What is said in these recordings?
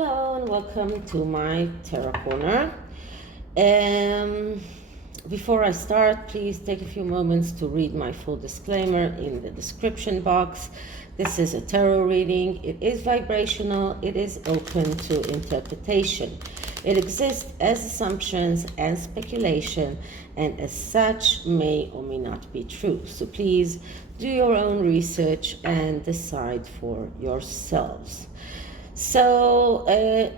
Hello and welcome to my Tarot Corner. Before I start, please take a few moments to read my full disclaimer in the description box. This is a tarot reading. It is vibrational. It is open to interpretation. It exists as assumptions and speculation, and as such may or may not be true. So please do your own research and decide for yourselves. So,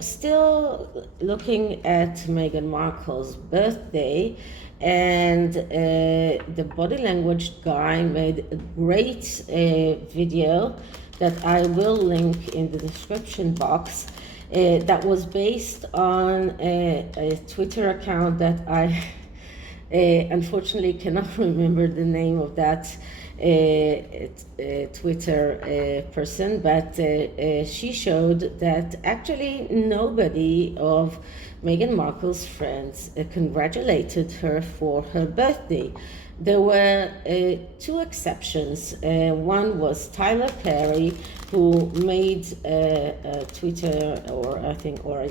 still looking at Meghan Markle's birthday, and the body language guy made a great video that I will link in the description box. That was based on a Twitter account that I unfortunately cannot remember the name of that Twitter person, but she showed that actually nobody of Meghan Markle's friends congratulated her for her birthday. There were two exceptions. One was Tyler Perry, who made a Twitter or an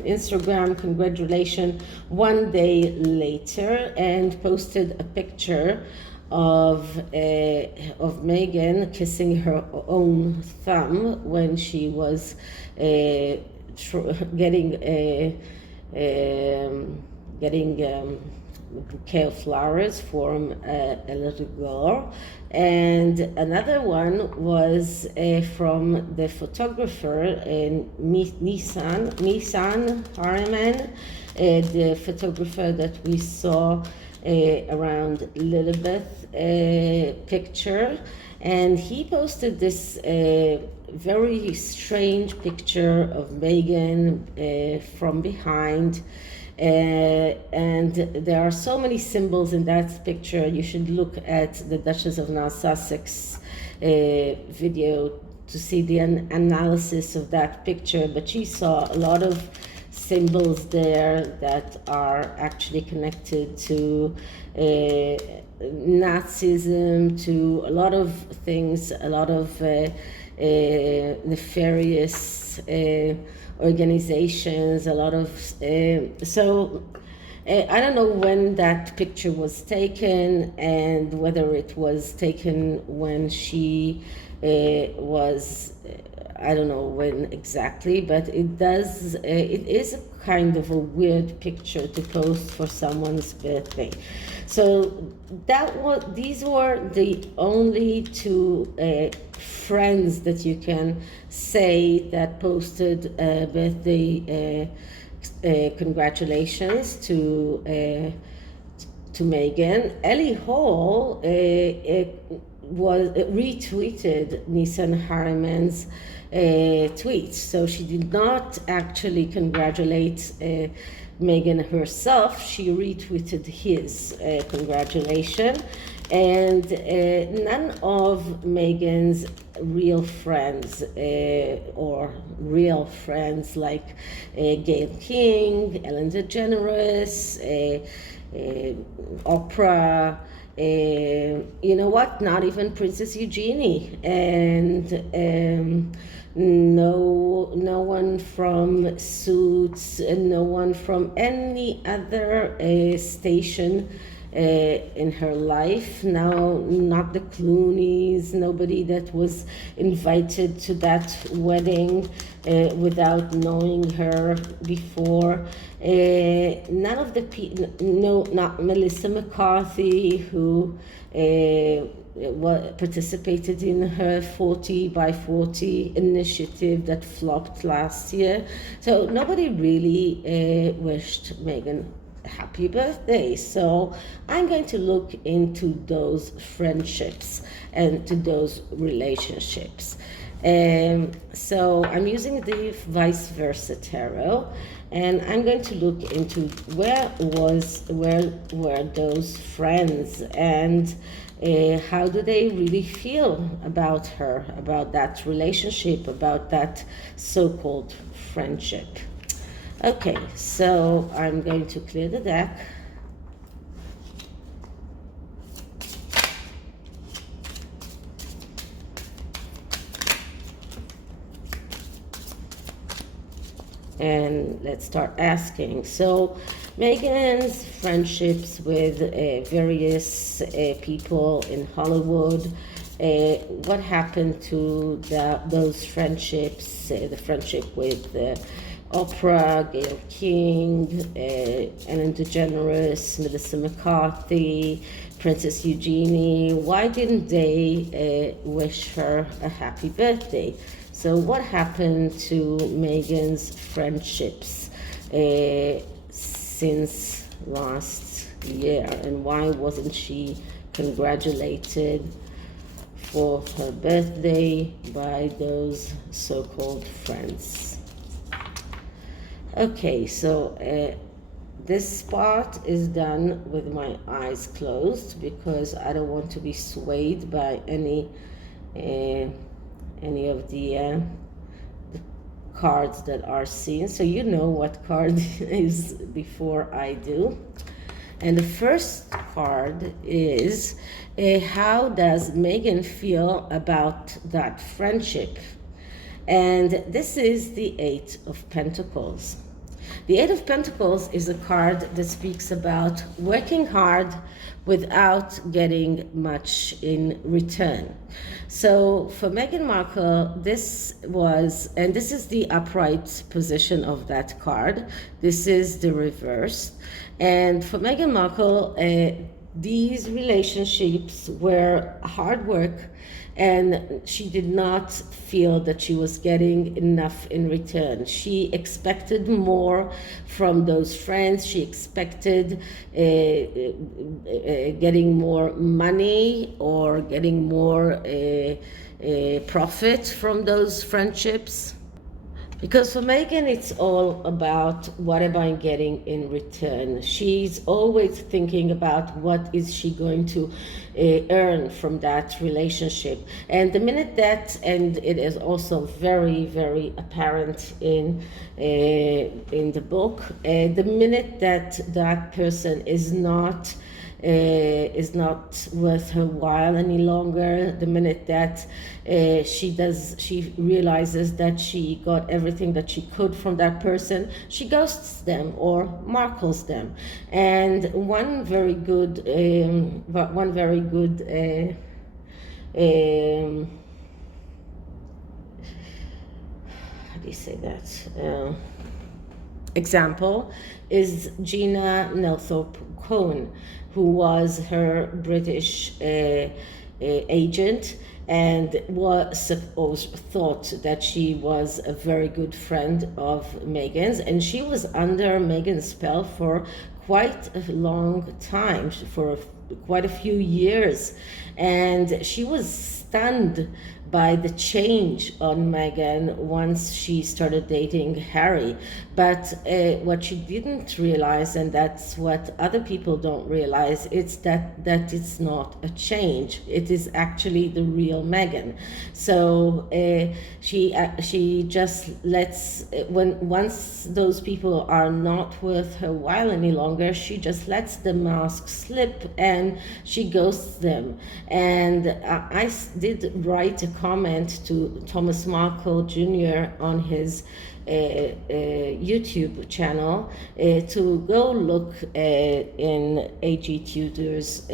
Instagram congratulation one day later and posted a picture of Meghan kissing her own thumb when she was getting bouquet of flowers from a little girl. And another one was from the photographer Nissan Harriman, the photographer that we saw around Lilibeth picture, and he posted this very strange picture of Meghan from behind. And there are so many symbols in that picture. You should look at the Duchess of Sussex video to see the analysis of that picture. But she saw a lot of symbols there that are actually connected to Nazism, to a lot of things, a lot of nefarious organizations, a lot of so I don't know when that picture was taken and whether it was taken when she was I don't know when exactly, but it is a kind of a weird picture to post for someone's birthday. So these were the only two friends that you can say that posted birthday congratulations to Meghan. Ellie Hall retweeted Nissan Harriman's tweet, so she did not actually congratulate Meghan herself. She retweeted his congratulation, and none of Meghan's real friends or real friends like Gayle King, Ellen DeGeneres, Oprah, you know what, not even Princess Eugenie, and no one from Suits, and no one from any other station in her life. Now, not the Clooneys, nobody that was invited to that wedding without knowing her before. None of the people, no, not Melissa McCarthy, who participated in her 40 by 40 initiative that flopped last year. So nobody really wished Meghan happy birthday. So I'm going to look into those friendships and to those relationships. So I'm using the VICEVERSA tarot, and I'm going to look into where were those friends, and how do they really feel about her, about that relationship, about that so-called friendship. Okay, so I'm going to clear the deck. and let's start asking. So Meghan's friendships with various people in Hollywood, what happened to those friendships, the friendship with Oprah, Gayle King, Ellen DeGeneres, Melissa McCarthy, Princess Eugenie? Why didn't they wish her a happy birthday? So what happened to Meghan's friendships since last year, and why wasn't she congratulated for her birthday by those so-called friends? Okay, so this part is done with my eyes closed because I don't want to be swayed by any of the cards that are seen. So you know what card is before I do. And the first card is how does Meghan feel about that friendship? And this is the Eight of Pentacles. The Eight of Pentacles is a card that speaks about working hard without getting much in return. So for Meghan Markle, this is the upright position of that card. This is the reverse. And for Meghan Markle, these relationships were hard work, and she did not feel that she was getting enough in return. She expected more from those friends. She expected getting more money or getting more profit from those friendships. Because for Meghan, it's all about what am I getting in return. She's always thinking about what is she going to earn from that relationship. And the minute that, and it is also very, very apparent in the book, the minute that that person is not worth her while any longer, the minute that she realizes that she got everything that she could from that person, she ghosts them or markles them. And one very good how do you say that, example is Gina Nelthorpe-Cohen, who was her British agent and thought that she was a very good friend of Meghan's, and she was under Meghan's spell for quite a long time, for quite a few years, and she was stunned by the change on Meghan once she started dating Harry. But what she didn't realize, and that's what other people don't realize, it's that it's not a change. It is actually the real Meghan. So she just lets, once those people are not worth her while any longer, she just lets the mask slip and she ghosts them. And I did write a comment to Thomas Markle Jr. on his YouTube channel to go look in A.G. Tudor's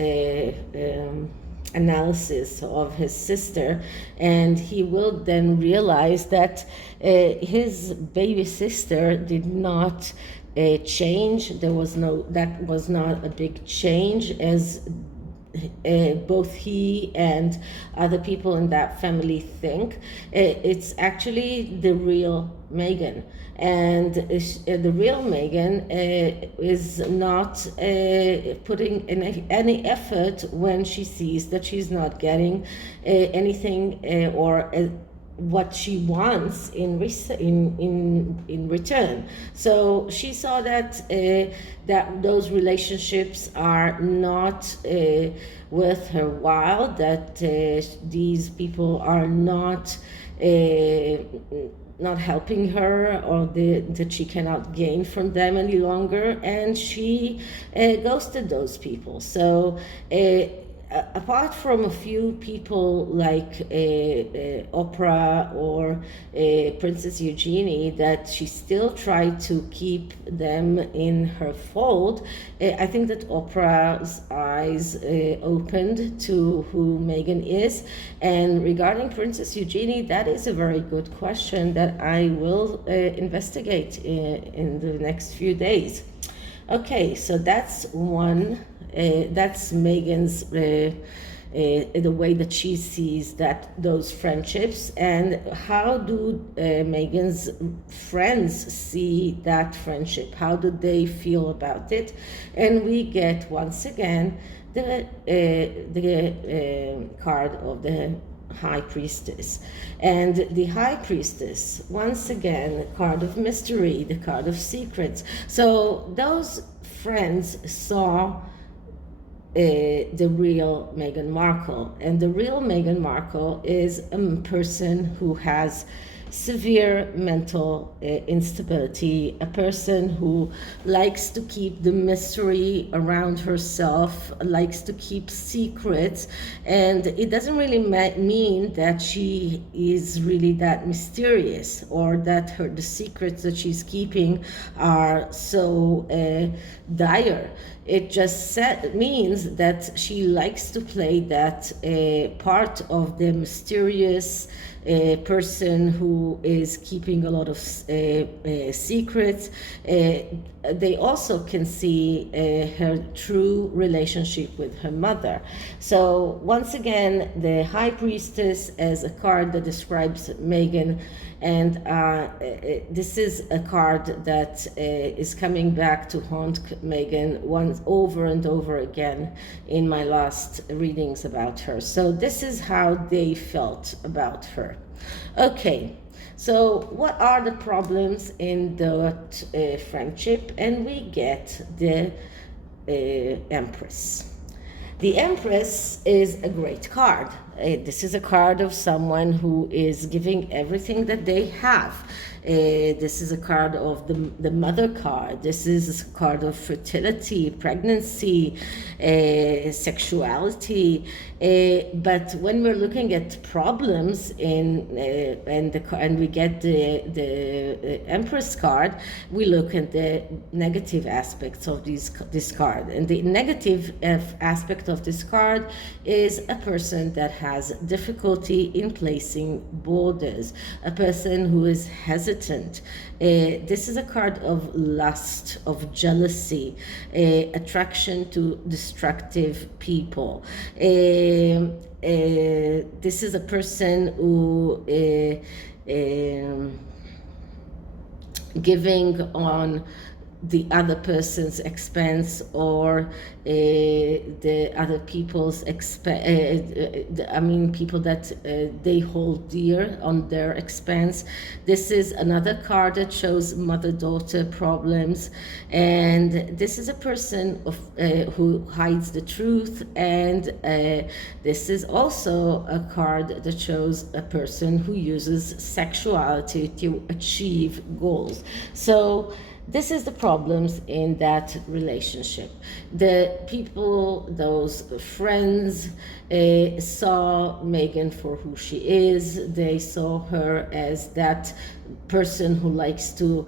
analysis of his sister, and he will then realize that his baby sister did not change. That was not a big change, as both he and other people in that family think. It's actually the real Meghan, and the real Meghan is not putting in any effort when she sees that she's not getting anything or what she wants in return. So she saw that that those relationships are not worth her while, that these people are not helping her, or that she cannot gain from them any longer, and she ghosted those people. So apart from a few people like Oprah or Princess Eugenie, that she still tried to keep them in her fold, I think that Oprah's eyes opened to who Meghan is. And regarding Princess Eugenie, that is a very good question that I will investigate in the next few days. Okay, so that's one. That's Meghan's the way that she sees those friendships, and how do Meghan's friends see that friendship? How do they feel about it? And we get once again the card of the High Priestess. And the High Priestess, once again, the card of mystery, the card of secrets. So those friends saw the real Meghan Markle. And the real Meghan Markle is a person who has severe mental instability, a person who likes to keep the mystery around herself, likes to keep secrets, and it doesn't really mean that she is really that mysterious, or that the secrets that she's keeping are so dire. It just means that she likes to play that part of the mysterious person who is keeping a lot of secrets. They also can see her true relationship with her mother. So once again, the High Priestess as a card that describes Meghan, and this is a card that is coming back to haunt Meghan once over and over again in my last readings about her. So this is how they felt about her. Okay, so what are the problems in that friendship? And we get the Empress. The Empress is a great card. This is a card of someone who is giving everything that they have. This is a card of the mother card. This is a card of fertility, pregnancy, sexuality. But when we're looking at problems and we get the Empress card, we look at the negative aspects of this card. And the negative aspect of this card is a person that has difficulty in placing borders, a person who is hesitant. This is a card of lust, of jealousy, attraction to destructive people. This is a person who giving on the other person's expense, or the other people's people that they hold dear on their expense. This is another card that shows mother-daughter problems, and this is a person who hides the truth, and this is also a card that shows a person who uses sexuality to achieve goals. So this is the problems in that relationship. The people, those friends, saw Meghan for who she is. They saw her as that person who likes to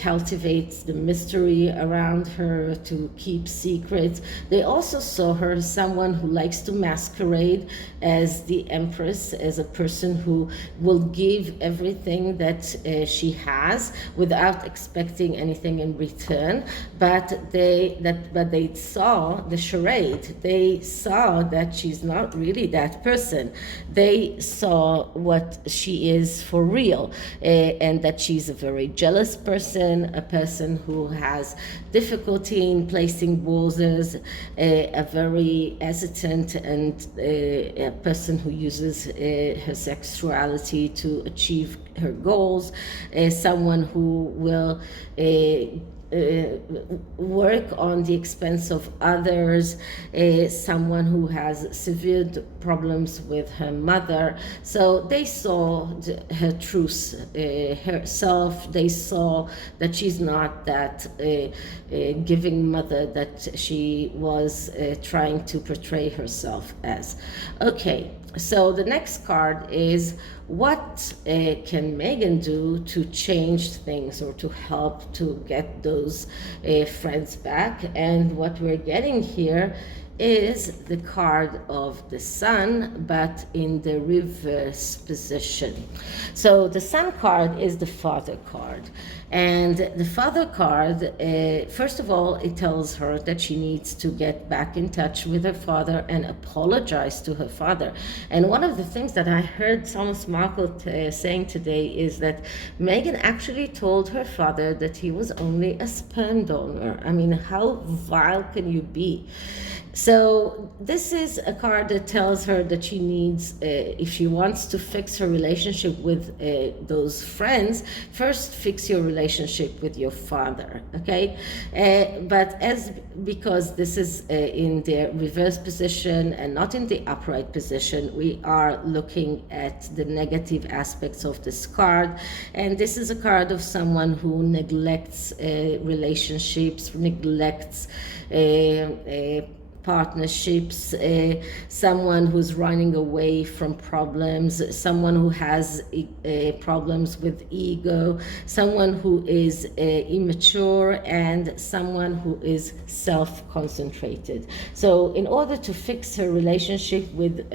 cultivate the mystery around her, to keep secrets. They also saw her as someone who likes to masquerade as the Empress, as a person who will give everything that she has without expecting anything in return. But they saw the charade. They saw that she's not really that person. They saw what she is for real, and that she's a very jealous person, a person who has difficulty in placing borders, a very hesitant and a person who uses her sexuality to achieve her goals, someone who will work on the expense of others, someone who has severe problems with her mother. So they saw her truth, herself. They saw that she's not that giving mother that she was trying to portray herself as. Okay, so the next card is, what can Meghan do to change things or to help to get those friends back? And what we're getting here is the card of the Sun, but in the reverse position. So the Sun card is the Father card. And the Father card, first of all, it tells her that she needs to get back in touch with her father and apologize to her father. And one of the things that I heard Thomas Markle saying today is that Meghan actually told her father that he was only a sperm donor. I mean, how vile can you be? So this is a card that tells her that she needs, if she wants to fix her relationship with those friends, first fix your relationship with your father, okay? But because this is in the reverse position and not in the upright position, we are looking at the negative aspects of this card. And this is a card of someone who neglects relationships, neglects partnerships, someone who's running away from problems, someone who has problems with ego, someone who is immature, and someone who is self-concentrated. So in order to fix her relationship with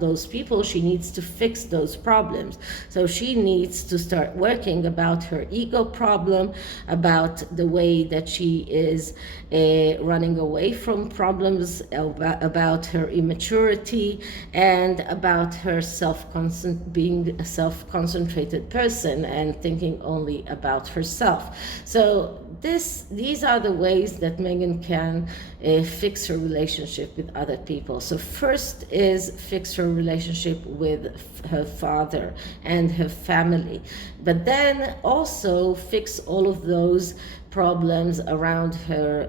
those people, she needs to fix those problems. So she needs to start working about her ego problem, about the way that she is running away from problems, about her immaturity, and about her being a self-concentrated person and thinking only about herself. So these are the ways that Meghan can fix her relationship with other people. So first is fix her relationship with her father and her family, but then also fix all of those problems around her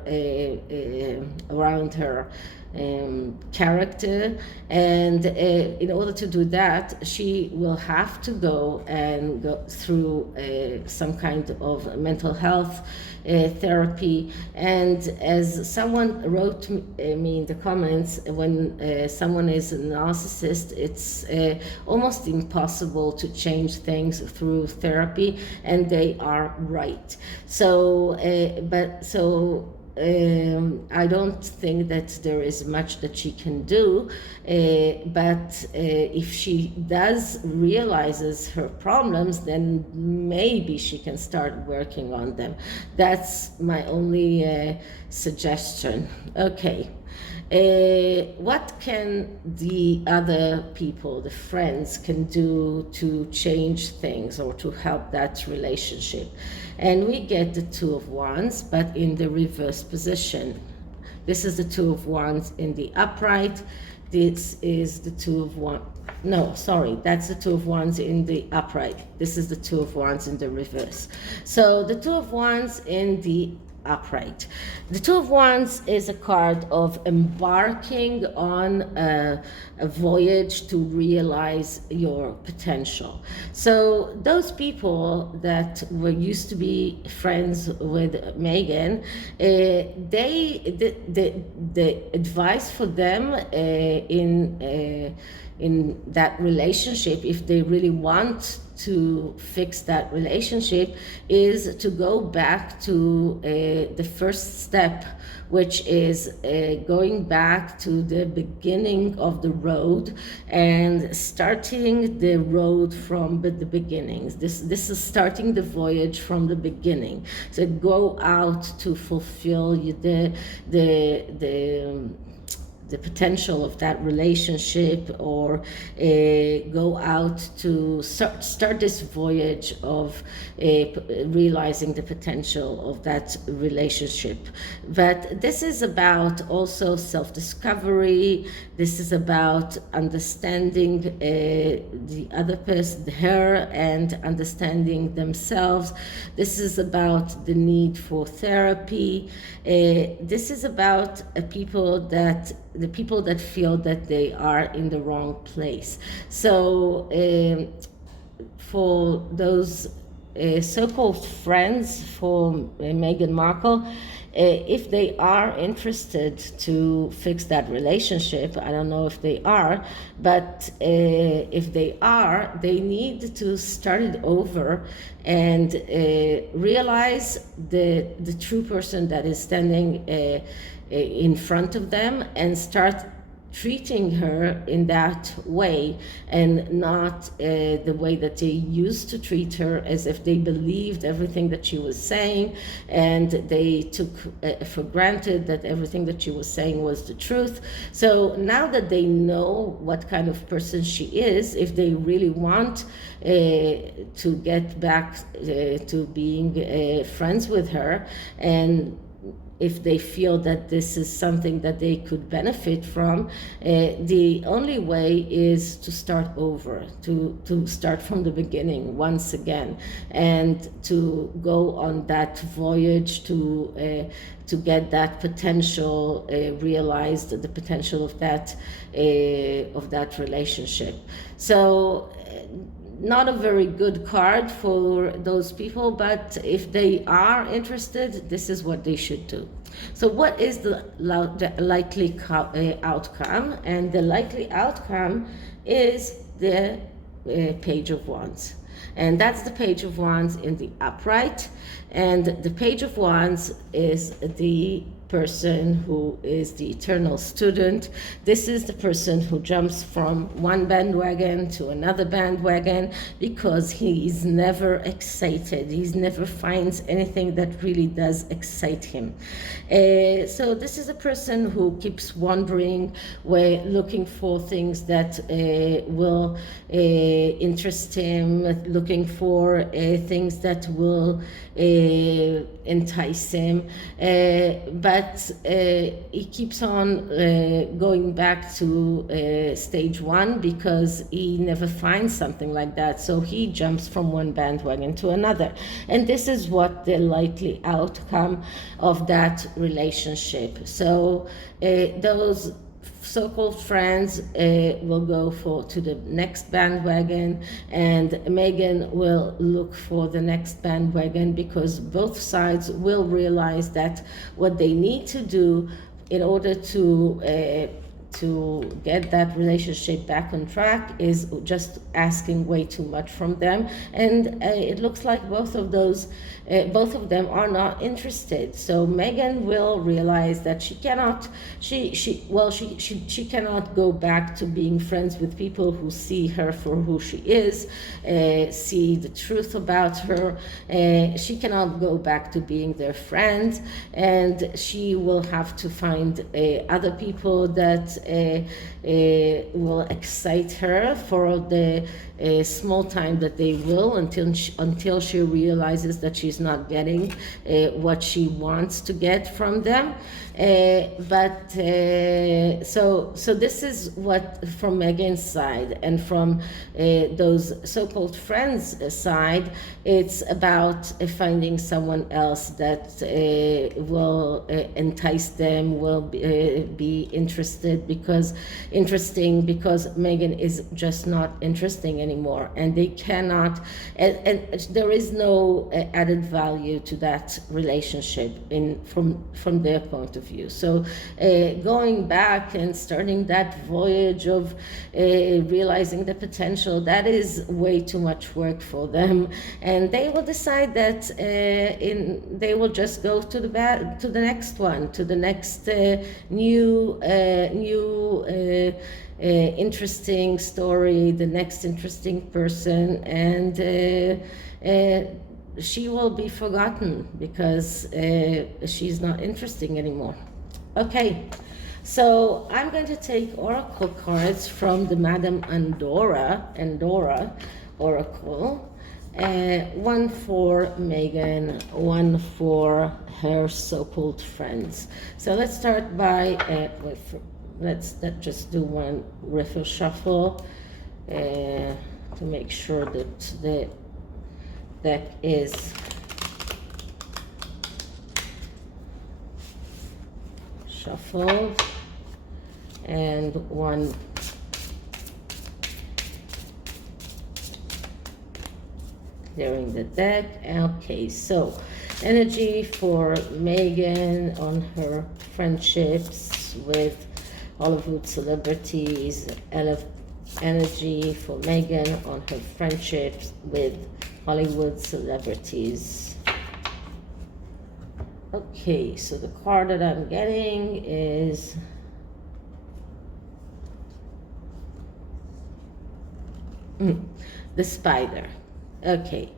character. And in order to do that, she will have to go through some kind of mental health therapy. And as someone wrote me in the comments, when someone is a narcissist, it's almost impossible to change things through therapy, and they are right. So I don't think that there is much that she can do, but if she does realizes her problems, then maybe she can start working on them. That's my only suggestion. Okay. What can the other people, the friends, can do to change things or to help that relationship? And we get the Two of Wands, but in the reverse position. This is the Two of Wands in the upright. This is the Two of Wands. No, sorry, that's the Two of Wands in the upright. This is the Two of Wands in the reverse. So the Two of Wands in the upright. The Two of Wands is a card of embarking on a voyage to realize your potential. So those people that were used to be friends with Meghan, the advice for them in that relationship, if they really want to fix that relationship, is to go back to the first step, which is going back to the beginning of the road and starting the road from the beginnings. This is starting the voyage from the beginning. So go out to fulfill the the potential of that relationship, or go out to start this voyage of realizing the potential of that relationship. But this is about also self-discovery. This is about understanding the other person, her, and understanding themselves. This is about the need for therapy. This is about the people that feel that they are in the wrong place. So for those so-called friends for Meghan Markle, if they are interested to fix that relationship, I don't know if they are, but if they are, they need to start it over and realize the true person that is standing in front of them, and start treating her in that way, and not the way that they used to treat her, as if they believed everything that she was saying, and they took for granted that everything that she was saying was the truth. So now that they know what kind of person she is, if they really want to get back to being friends with her, and if they feel that this is something that they could benefit from, the only way is to start over, to start from the beginning once again, and to go on that voyage to get that potential realized, the potential of that relationship. So not a very good card for those people, but if they are interested, this is what they should do. So what is the likely outcome? And the likely outcome is the Page of Wands. And that's the Page of Wands in the upright. And the Page of Wands is the person who is the eternal student. This is the person who jumps from one bandwagon to another bandwagon because he's never excited. He never finds anything that really does excite him. So this is a person who keeps wandering, looking for things that will interest him, looking for things that will entice him, but he keeps on going back to stage one because he never finds something like that, so he jumps from one bandwagon to another. And this is what the likely outcome of that relationship. So those so-called friends will go to the next bandwagon, and Meghan will look for the next bandwagon, because both sides will realize that what they need to do in order to get that relationship back on track is just asking way too much from them, and it looks like both of them are not interested. So Meghan will realize that she cannot go back to being friends with people who see her for who she is, see the truth about her. She cannot go back to being their friend, and she will have to find other people that will excite her for the small time that they will, until she realizes that she's not getting what she wants to get from them. So this is what from Meghan's side, and from those so-called friends' side, it's about finding someone else that will entice them, will be interested, because Meghan is just not interesting anymore, and they cannot, and there is no added value to that relationship from their point of view. So going back and starting that voyage of realizing the potential, that is way too much work for them, and they will decide that they will just go to the next one, to the next new interesting story, the next interesting person, and she will be forgotten because she's not interesting anymore. Okay, So I'm going to take oracle cards from the Madame Endora oracle. One for Meghan, one for her so-called friends. So let's start by let's just do one riffle shuffle to make sure that the deck is shuffled, and one clearing the deck. Okay, so energy for Meghan on her friendships with Hollywood celebrities, energy for Meghan on her friendships with Hollywood celebrities. Okay, so the card that I'm getting is the Spider. Okay,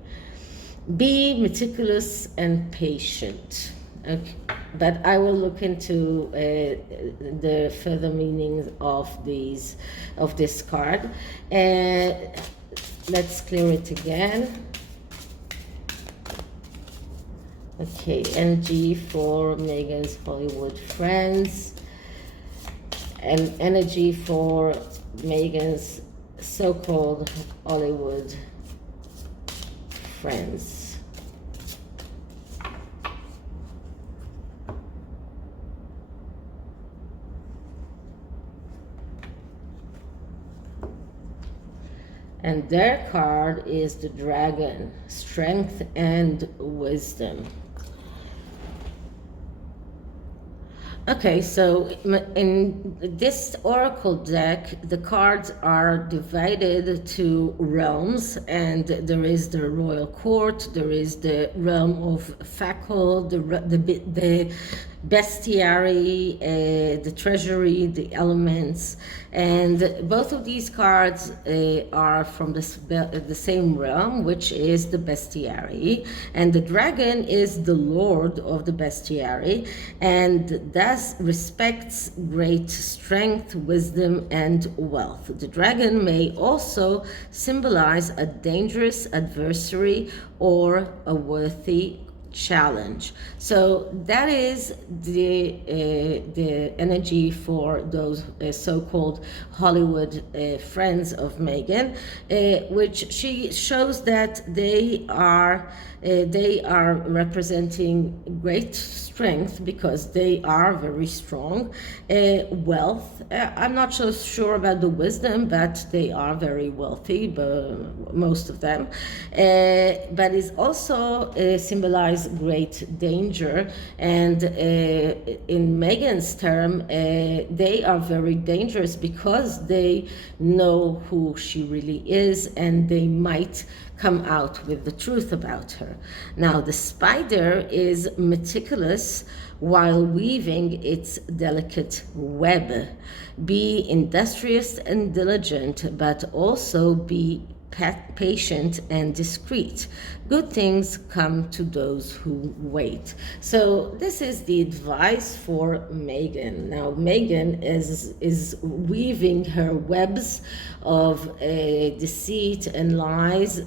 be meticulous and patient. Okay, but I will look into the further meanings of this card. Let's clear it again. Okay, energy for Meghan's Hollywood friends, and energy for Meghan's so-called Hollywood friends. And their card is the Dragon, strength and wisdom. Okay, so in this oracle deck, the cards are divided to realms, and there is the royal court, there is the realm of Fakal, the bestiary, the treasury, the elements, and both of these cards are from the same realm, which is the bestiary, and the dragon is the lord of the bestiary, and thus respects great strength, wisdom, and wealth. The dragon may also symbolize a dangerous adversary or a worthy challenge. So that is the energy for those so-called Hollywood friends of Meghan, which she shows that they are representing great strength because they are very strong. Wealth, I'm not so sure about the wisdom, but they are very wealthy, most of them. But it's also symbolized great danger, and in Meghan's term, they are very dangerous because they know who she really is, and they might come out with the truth about her. Now, the spider is meticulous while weaving its delicate web. Be industrious and diligent, but also be patient and discreet. Good things come to those who wait. So this is the advice for Meghan. Now Meghan is weaving her webs of deceit and lies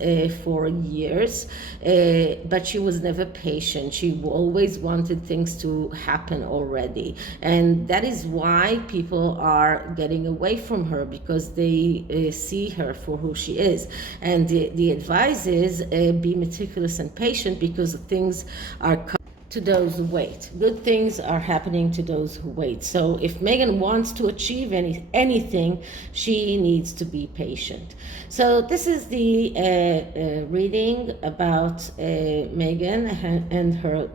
for years, but she was never patient. She always wanted things to happen already, and that is why people are getting away from her, because they see her for who she is. And the advice is be meticulous and patient, because things are to those who wait. Good things are happening to those who wait. So if Meghan wants to achieve anything, she needs to be patient. So this is the reading about Meghan and her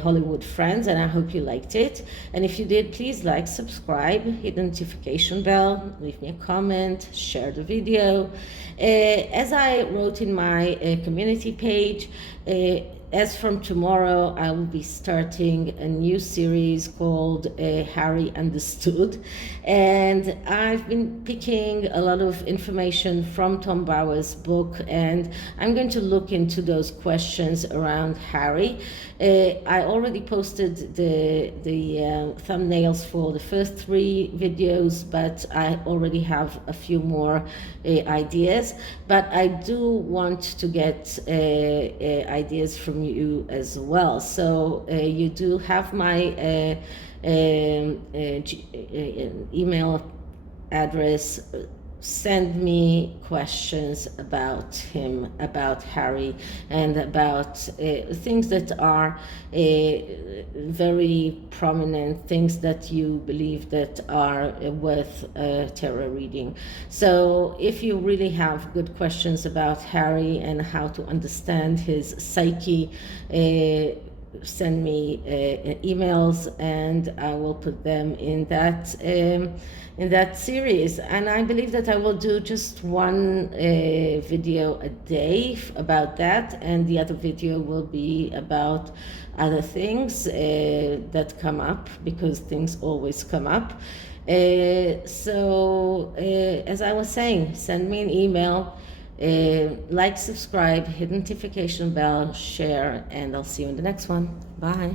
Hollywood friends, and I hope you liked it. And if you did, please like, subscribe, hit the notification bell, leave me a comment, share the video. As I wrote in my community page, As from tomorrow, I will be starting a new series called Harry Understood. And I've been picking a lot of information from Tom Bauer's book, and I'm going to look into those questions around Harry. I already posted the thumbnails for the first 3 videos, but I already have a few more ideas. But I do want to get ideas from you as well. So you do have my email address. Send me questions about him, about Harry, and about things that are very prominent, things that you believe that are worth tarot reading. So if you really have good questions about Harry and how to understand his psyche, send me emails, and I will put them in that series. And I believe that I will do just one video a day about that, and the other video will be about other things that come up, because things always come up. So as I was saying, send me an email. Like, subscribe, hit notification bell, share, and I'll see you in the next one. Bye.